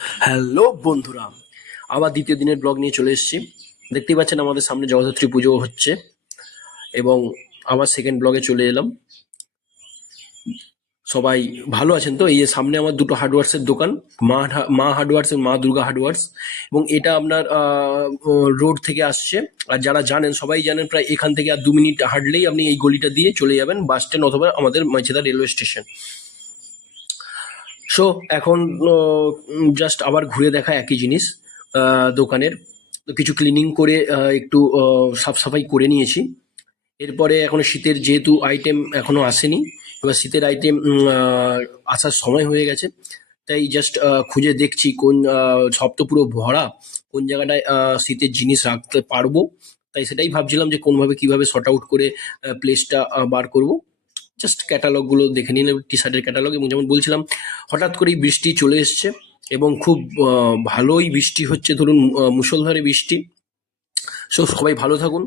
Hello বন্ধুরা, আবার দ্বিতীয় দিনের ব্লগ নিয়ে চলে এসেছি। দেখতেই পাচ্ছেন আমাদের সামনে জগদ্ধাত্রী পুজো হচ্ছে এবং আবার সেকেন্ড ব্লগে চলে এলাম। সবাই ভালো আছেন তো? এই যে সামনে আমার দুটো হার্ডওয়ার্সের দোকান, মা হার্ডওয়ার্স এবং মা দুর্গা হার্ডওয়ার্স, এবং এটা আপনার রোড থেকে আসছে। আর যারা জানেন সবাই জানেন, প্রায় এখান থেকে আর 2 মিনিট হাঁটলেই আপনি এই গলিটা দিয়ে চলে যাবেন বাস স্ট্যান্ড অথবা আমাদের মেচেদা রেলওয়ে স্টেশন। সো এখন জাস্ট আবার ঘুরে দেখা একই জিনিস দোকানের। তো কিছু ক্লিনিং করে একটু সাফ সাফাই করে নিয়েছি। এরপরে এখনো শীতের যেহেতু আইটেম এখনো আসেনি, এবার শীতের আইটেম আসার সময় হয়ে গেছে। তাই জাস্ট খুঁজে দেখছি কোন সব তো পুরো ভরা, কোন জায়গাটায় শীতের জিনিস রাখতে পারবো। তাই সেটাই ভাবছিলাম যে কোনভাবে কিভাবে শর্ট আউট করে প্লেসটা বার করব। জাস্ট ক্যাটালগুলো দেখে নিলাম, টি শার্টের ক্যাটালগ। এবং যেমন বলছিলাম, হঠাৎ করেই বৃষ্টি চলে এসছে এবং খুব ভালোই বৃষ্টি হচ্ছে, ধরুন মুষলধারে বৃষ্টি। সো সবাই ভালো থাকুন।